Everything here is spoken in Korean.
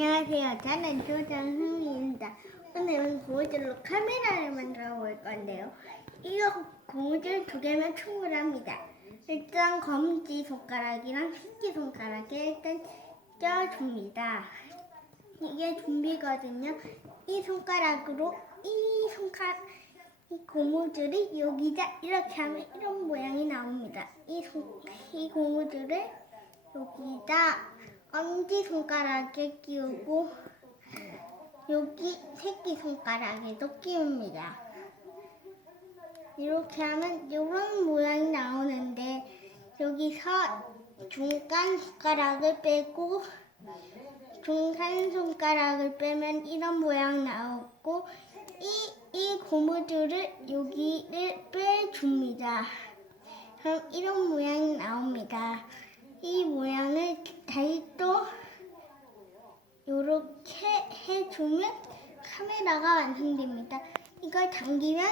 안녕하세요. 저는 조장흥입니다. 오늘은 고무줄로 카메라를 만들어 볼 건데요. 이거 고무줄 두 개면 충분합니다. 일단 검지 손가락이랑 새끼 손가락에 일단 껴줍니다. 이게 준비거든요. 이 손가락으로 이 손가락 이 고무줄이 여기다 이렇게 하면 이런 모양이 나옵니다. 이, 손, 이 고무줄을 여기다 엄지 손가락에 끼우고 여기 새끼 손가락에도 끼웁니다. 이렇게 하면 이런 모양이 나오는데 여기서 중간 손가락을 빼고 중간 손가락을 빼면 이런 모양 나오고 이, 이 고무줄을 여기를 빼줍니다. 그럼 이런 모양이 나옵니다. 이 모양을 다시 또 이렇게 해주면 카메라가 완성됩니다. 이걸 당기면